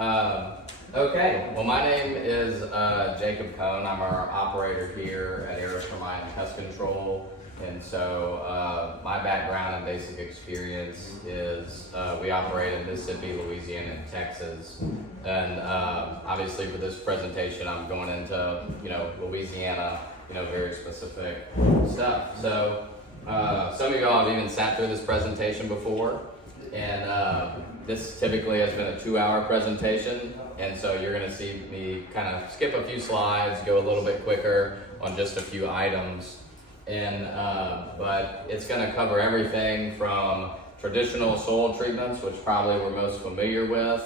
Okay, well my name is Jacob Cohn. I'm our operator here at Termite and Pest Control. And so my background and basic experience is we operate in Mississippi, Louisiana, and Texas. And obviously for this presentation, I'm going into, Louisiana, very specific stuff. So some of y'all have even sat through this presentation before. And this typically has been a 2-hour presentation. And so you're gonna see me kind of skip a few slides, go a little bit quicker on just a few items. And but it's going to cover everything from traditional soil treatments, which probably we're most familiar with,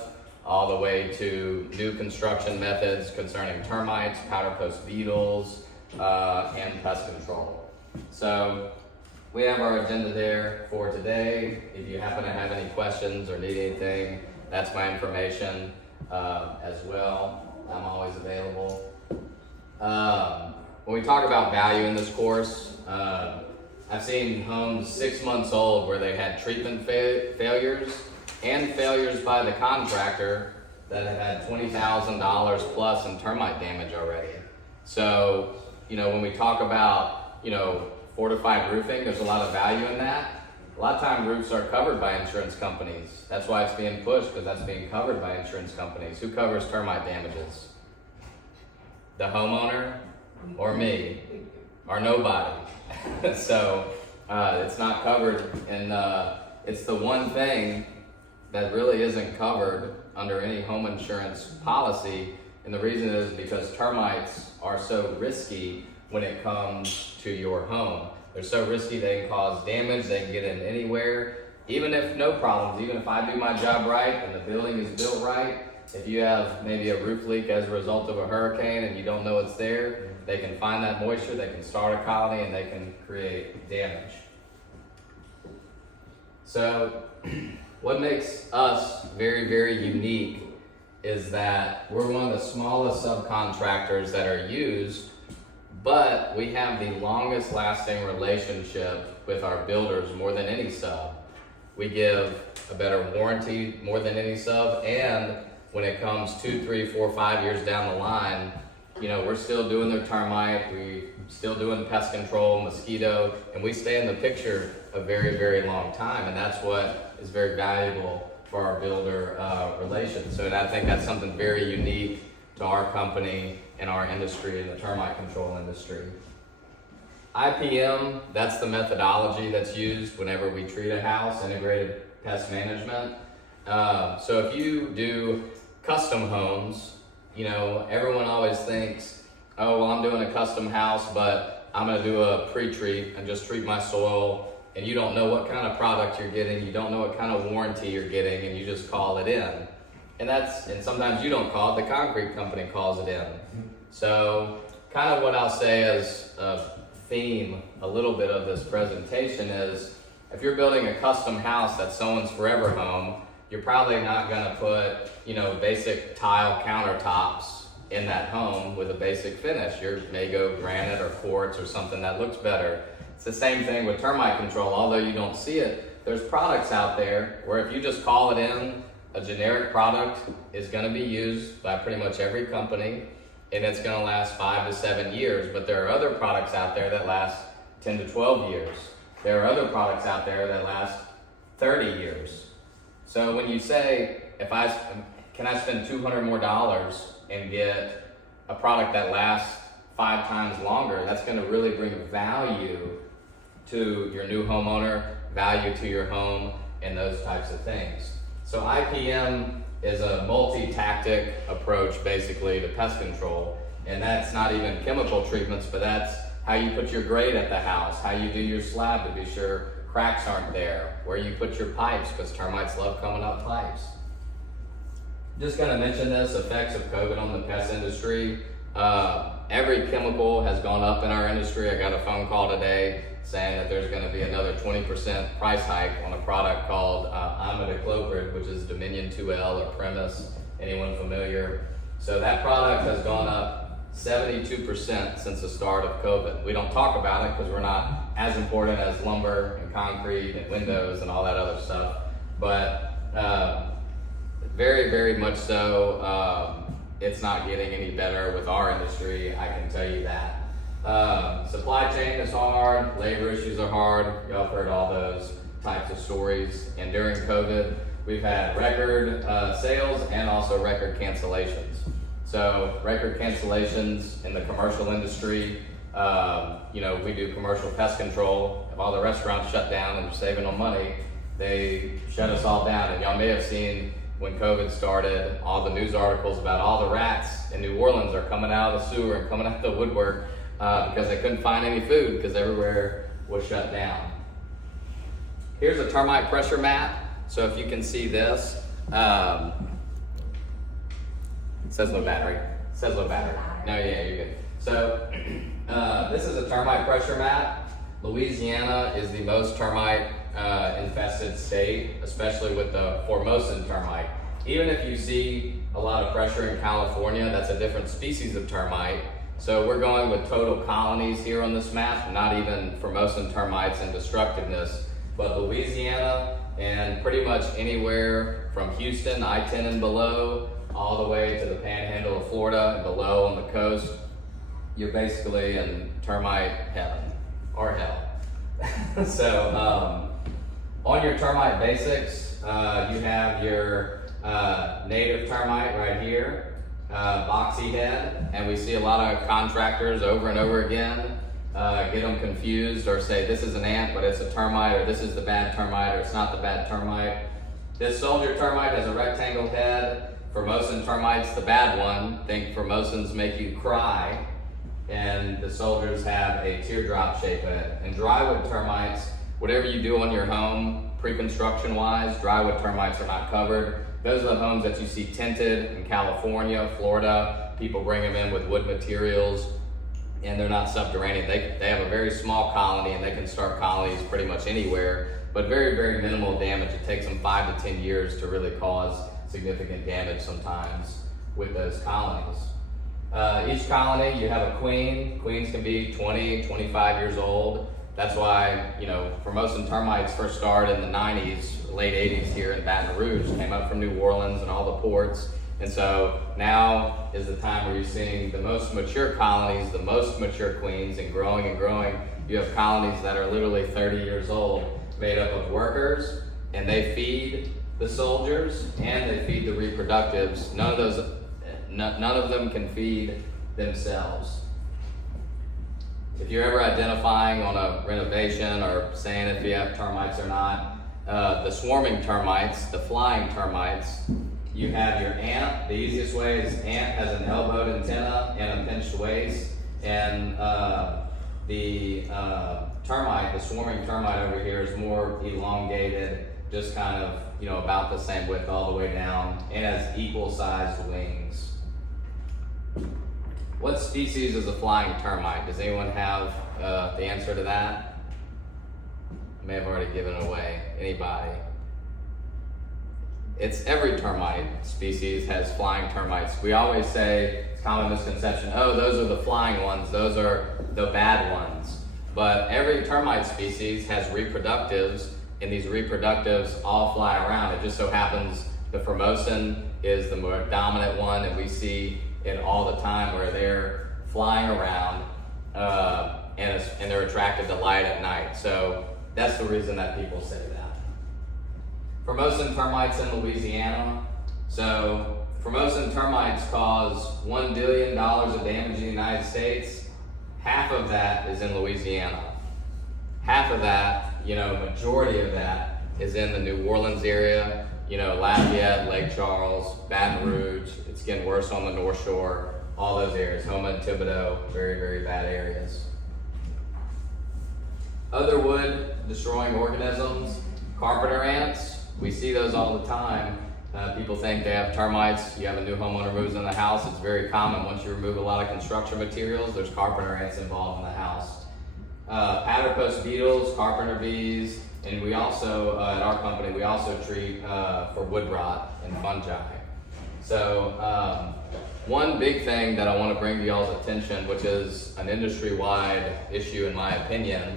all the way to new construction methods concerning termites, powder post beetles, and pest control. So we have our agenda there for today. If you happen to have any questions or need anything, that's my information as well. I'm always available. When we talk about value in this course, I've seen homes 6 months old where they had treatment failures and failures by the contractor that have had $20,000 plus in termite damage already. So, when we talk about, fortified roofing, there's a lot of value in that. A lot of time roofs are covered by insurance companies. That's why it's being pushed, because that's being covered by insurance companies. Who covers termite damages? The homeowner? Or me, or nobody. So it's not covered, and it's the one thing that really isn't covered under any home insurance policy. And the reason is because termites are so risky when it comes to your home. They're so risky, they can cause damage, they can get in anywhere, even if no problems, even if I do my job right and the building is built right. If you have maybe a roof leak as a result of a hurricane and you don't know it's there, they can find that moisture, they can start a colony, and they can create damage. So what makes us very, very unique is that we're one of the smallest subcontractors that are used, but we have the longest lasting relationship with our builders more than any sub. We give a better warranty more than any sub, and when it comes 2, 3, 4, 5 years down the line, we're still doing their termite, we still doing pest control, mosquito, and we stay in the picture a very, very long time. And that's what is very valuable for our builder relations. So I think that's something very unique to our company and our industry, in the termite control industry. IPM, that's the methodology that's used whenever we treat a house, integrated pest management. So if you do custom homes, everyone always thinks, oh, well, I'm doing a custom house, but I'm going to do a pre-treat and just treat my soil, and you don't know what kind of product you're getting, you don't know what kind of warranty you're getting, and you just call it in. And sometimes you don't call it, the concrete company calls it in. So kind of what I'll say as a theme, a little bit of this presentation is, if you're building a custom house that's someone's forever home, you're probably not going to put, basic tile countertops in that home with a basic finish. You may go granite or quartz or something that looks better. It's the same thing with termite control. Although you don't see it, there's products out there where if you just call it in, a generic product is going to be used by pretty much every company, and it's going to last 5 to 7 years. But there are other products out there that last 10 to 12 years. There are other products out there that last 30 years. So when you say, can I spend $200 more and get a product that lasts 5 times longer, that's going to really bring value to your new homeowner, value to your home, and those types of things. So IPM is a multi-tactic approach basically to pest control, and that's not even chemical treatments, but that's how you put your grate at the house, how you do your slab to be sure cracks aren't there, where you put your pipes, because termites love coming up pipes. Just going to mention this, effects of COVID on the pest industry. Every chemical has gone up in our industry. I got a phone call today saying that there's going to be another 20% price hike on a product called imidacloprid, which is Dominion 2L or Premise, anyone familiar? So that product has gone up 72% since the start of COVID. We don't talk about it because we're not as important as lumber and concrete and windows and all that other stuff. But very, very much so. It's not getting any better with our industry, I can tell you that. Supply chain is hard, labor issues are hard. Y'all have heard all those types of stories. And during COVID, we've had record sales and also record cancellations. So record cancellations in the commercial industry. We do commercial pest control. If all the restaurants shut down and are saving on money, they shut us all down. And y'all may have seen when COVID started, all the news articles about all the rats in New Orleans are coming out of the sewer and coming out of the woodwork because they couldn't find any food because everywhere was shut down. Here's a termite pressure map. So if you can see this, it says no battery. It says no battery. No, yeah, you're good. So this is a termite pressure map. Louisiana is the most termite infested state, especially with the Formosan termite. Even if you see a lot of pressure in California, that's a different species of termite. So we're going with total colonies here on this map, not even Formosan termites and destructiveness, but Louisiana and pretty much anywhere from Houston, I-10 and below, all the way to the panhandle of Florida and below on the coast, you're basically in termite heaven, or hell. So on your termite basics, you have your native termite right here, boxy head, and we see a lot of contractors over and over again get them confused or say this is an ant but it's a termite, or this is the bad termite or it's not the bad termite. This soldier termite has a rectangle head. Formosan termites, the bad one, think Formosans make you cry, and the soldiers have a teardrop shaped head. And drywood termites, whatever you do on your home, pre-construction wise, drywood termites are not covered. Those are the homes that you see tinted in California, Florida. People bring them in with wood materials, and they're not subterranean. They have a very small colony, and they can start colonies pretty much anywhere, but very, very minimal damage. It takes them 5 to 10 years to really cause significant damage sometimes with those colonies. Each colony, you have a queen. Queens can be 20, 25 years old. That's why, Formosan termites first started in the 90s, late 80s here in Baton Rouge, came up from New Orleans and all the ports. And so now is the time where you're seeing the most mature colonies, the most mature queens, and growing and growing. You have colonies that are literally 30 years old, made up of workers, and they feed the soldiers and they feed the reproductives. None of them can feed themselves. If you're ever identifying on a renovation or saying if you have termites or not, the swarming termites, the flying termites, you have your ant. The easiest way is ant has an elbowed antenna and a pinched waist, and the termite, the swarming termite over here is more elongated, just kind of, about the same width all the way down, and has equal sized wings. What species is a flying termite? Does anyone have the answer to that? I may have already given it away. Anybody? It's every termite species has flying termites. We always say, it's a common misconception, oh, those are the flying ones, those are the bad ones. But every termite species has reproductives, and these reproductives all fly around. It just so happens the Formosan is the more dominant one, and we see it all the time where they're flying around and they're attracted to light at night. So that's the reason that people say that. Formosan termites in Louisiana. So Formosan termites cause $1 billion of damage in the United States. Half of that is in Louisiana. Half of that, majority of that is in the New Orleans area, Lafayette, Lake Charles, Baton Rouge. It's getting worse on the North Shore, all those areas. Houma and Thibodaux, very, very bad areas. Other wood destroying organisms, carpenter ants. We see those all the time. People think they have termites. You have a new homeowner moves in the house. It's very common. Once you remove a lot of construction materials, there's carpenter ants involved in the house. Powder-post beetles, carpenter bees, and we also, at our company, we also treat for wood rot and fungi. So one big thing that I want to bring to y'all's attention, which is an industry-wide issue in my opinion,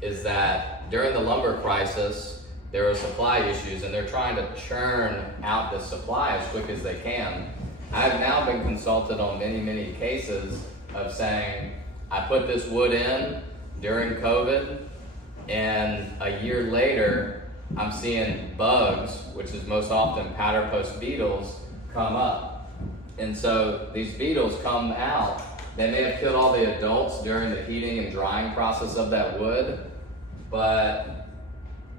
is that during the lumber crisis, there are supply issues and they're trying to churn out the supply as quick as they can. I've now been consulted on many cases of saying, I put this wood in during COVID, and a year later, I'm seeing bugs, which is most often powder post beetles, come up. And so these beetles come out. They may have killed all the adults during the heating and drying process of that wood, but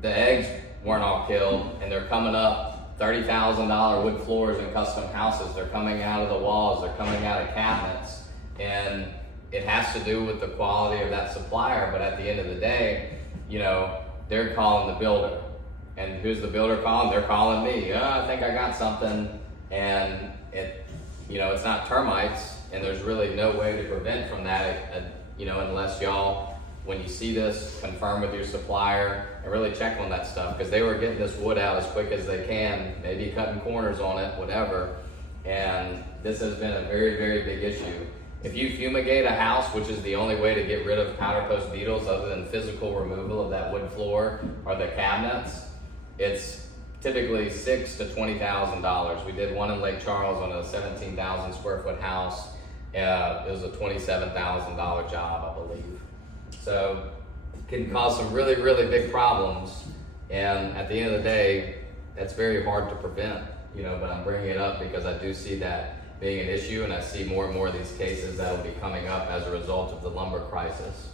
the eggs weren't all killed, and they're coming up $30,000 wood floors in custom houses. They're coming out of the walls, they're coming out of cabinets, and it has to do with the quality of that supplier. But at the end of the day, you know, they're calling the builder. And who's the builder calling? They're calling me. I think I got something. And it, you know, it's not termites, and there's really no way to prevent from that, you know, unless y'all, when you see this, confirm with your supplier and really check on that stuff, because they were getting this wood out as quick as they can, maybe cutting corners on it, whatever. And this has been a very big issue. If you fumigate a house, which is the only way to get rid of powder post beetles other than physical removal of that wood floor or the cabinets, it's typically $6,000 to $20,000. We did one in Lake Charles on a 17,000 square foot house. It was a $27,000 job, I believe. So it can cause some really big problems. And at the end of the day, that's very hard to prevent, you know, but I'm bringing it up because I do see that being an issue, and I see more and more of these cases that will be coming up as a result of the lumber crisis.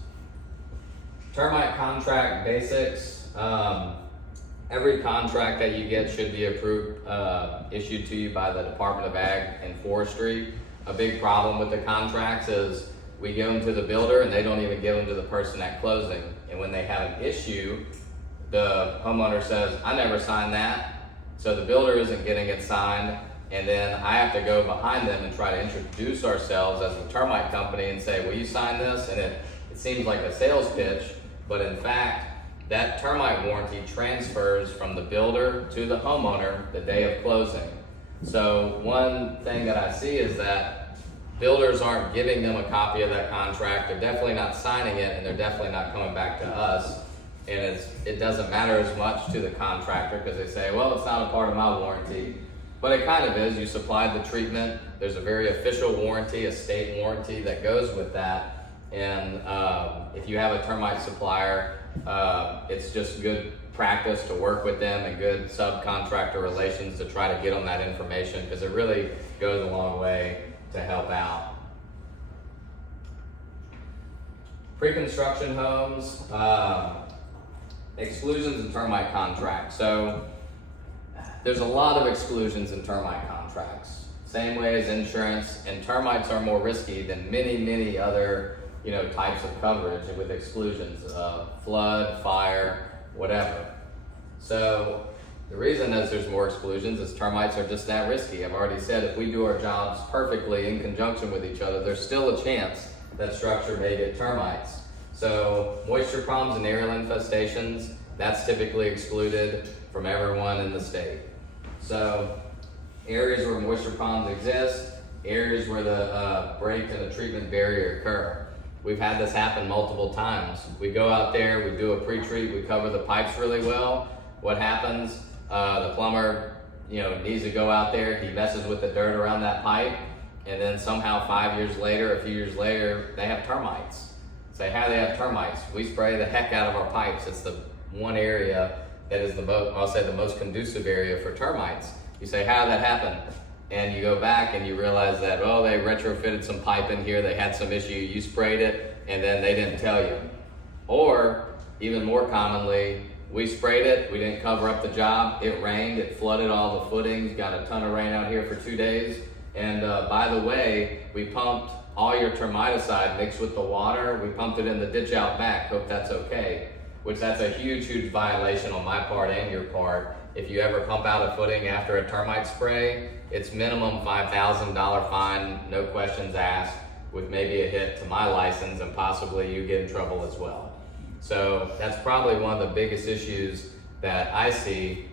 Termite contract basics. Every contract that you get should be approved, issued to you by the Department of Ag and Forestry. A big problem with the contracts is we give them to the builder and they don't even give them to the person at closing. And when they have an issue, the homeowner says, I never signed that. So the builder isn't getting it signed. And then I have to go behind them and try to introduce ourselves as a termite company and say, will you sign this? And it seems like a sales pitch, but in fact, that termite warranty transfers from the builder to the homeowner the day of closing. So one thing that I see is that builders aren't giving them a copy of that contract. They're definitely not signing it, and they're definitely not coming back to us. And it doesn't matter as much to the contractor because they say, well, it's not a part of my warranty. But it kind of is. You supplied the treatment. There's a very official warranty, a state warranty that goes with that. And if you have a termite supplier, it's just good practice to work with them and good subcontractor relations to try to get them that information, because it really goes a long way to help out. Pre-construction homes, exclusions and termite contracts. So there's a lot of exclusions in termite contracts. Same way as insurance, and termites are more risky than many other, you know, types of coverage with exclusions, flood, fire, whatever. So the reason that there's more exclusions is termites are just that risky. I've already said if we do our jobs perfectly in conjunction with each other, there's still a chance that structure may get termites. So moisture problems and aerial infestations, that's typically excluded from everyone in the state. So areas where moisture problems exist, areas where the break in the treatment barrier occur. We've had this happen multiple times. We go out there, we do a pre-treat, we cover the pipes really well. What happens? The plumber, you know, needs to go out there, he messes with the dirt around that pipe, and then somehow 5 years later, a few years later, they have termites. Say, how do they have termites? We spray the heck out of our pipes. It's the one area that is the most, I'll say the most conducive area for termites. You say, how did that happen? And you go back and you realize that, oh, they retrofitted some pipe in here, they had some issue, you sprayed it, and then they didn't tell you. Or, even more commonly, we sprayed it, we didn't cover up the job, it rained, it flooded all the footings, got a ton of rain out here for 2 days, and by the way, we pumped all your termiticide mixed with the water, we pumped it in the ditch out back, hope that's okay. Which that's a huge violation on my part and your part. If you ever pump out a footing after a termite spray, it's minimum $5,000 fine, no questions asked, with maybe a hit to my license and possibly you get in trouble as well. So that's probably one of the biggest issues that I see.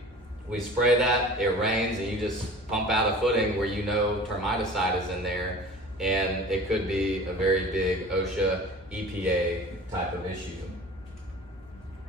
We spray that, it rains, and you just pump out a footing where you know termiticide is in there, and it could be a very big OSHA, EPA type of issue.